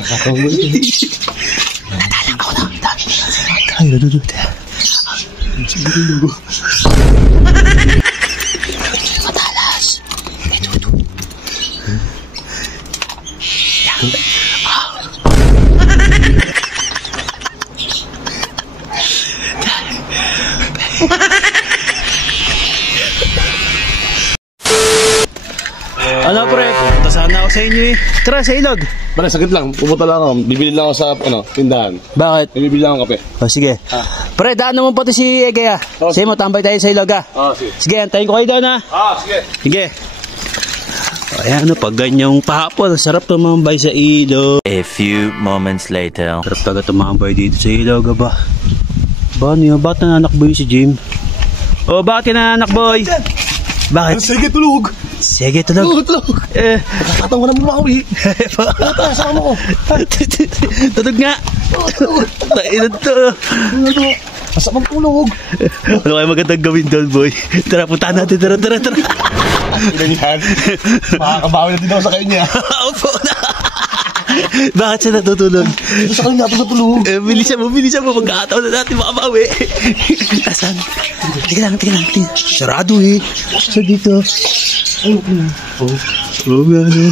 Nadalang ako na. Tayo, dudut. Matalas. Ito. Ano pre, pupunta sana ako sa inyo eh. Tara sa ilog. Pare, sakit lang. Pupunta lang ako. Bibili lang ako sa tindahan. Bakit? May bibili lang ako kape. O sige. Pre, daan naman pati si Ege ah. Sige mo, tambay tayo sa ilog ah. Sige. Sige, antayin ko kayo doon ah. Sige. Sige. Ayan, pag ganyang pahapon, sarap tumambay sa ilog. A few moments later. Sarap talaga tumambay dito sa ilog, ba? Ba niyo, ba't nananakboy si Jim? O, bakit nananakboy? Bakit? Sige, tulog. Sige, tulog. Tulog. Nakakatawa na bumawi. Sama ko. Tulog nga. Tainad to. Asa magtulog. Ano kayo magandang gawin doon, boy? Tara, punta natin. Tara. Ilan yan? Makakabawi na din ako sa kayo niya. Opo na. Bakit siya natutulog? Ito sa kayo natin natulog. Bilisan mo. Magkakataon na natin makabawi. Asan? Tingnan lang. Sarado eh. So dito. Oo nga no.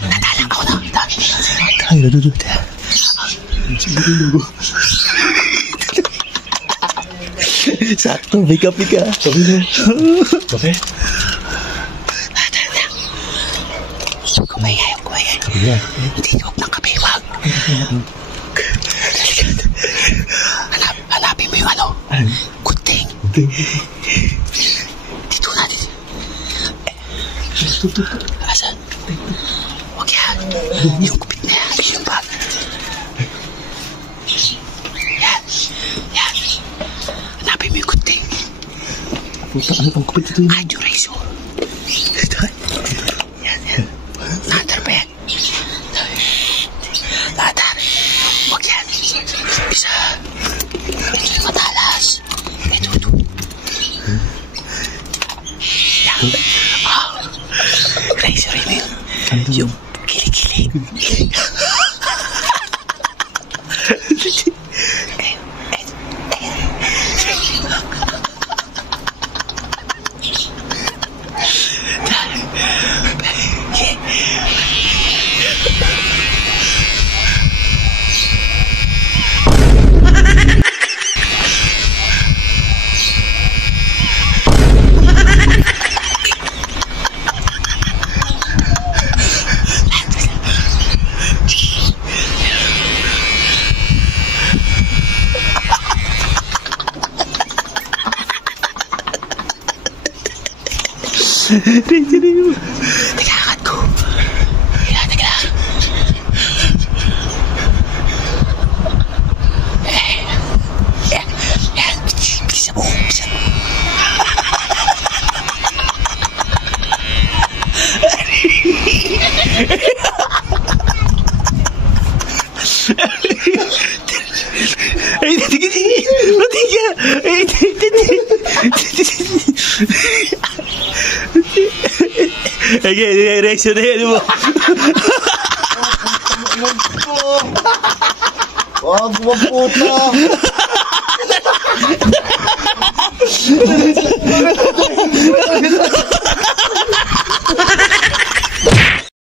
Nadalang ako na. Tayo, dudut. Sakto, may kape ka. Sabi mo. Kape? Kumaya. Hindi, huwag ng kape, wag. Hanapin mo yung gunting. Dito natin. Asan? Huwag yan. Yung kupit na yan. Yung bag. Yan. Hanapin mo yung gunting. Ano pang kupit dito yun? Yung razor. Yan. Nadar pa yan. Nadar. Huwag yan. Isa. Matalas. Ito. Yan. Razor yun. Yung kilig-kilig. Teka ko. Teka. Bisa mo. Okay, reaction na yan mo. Wag mo puta.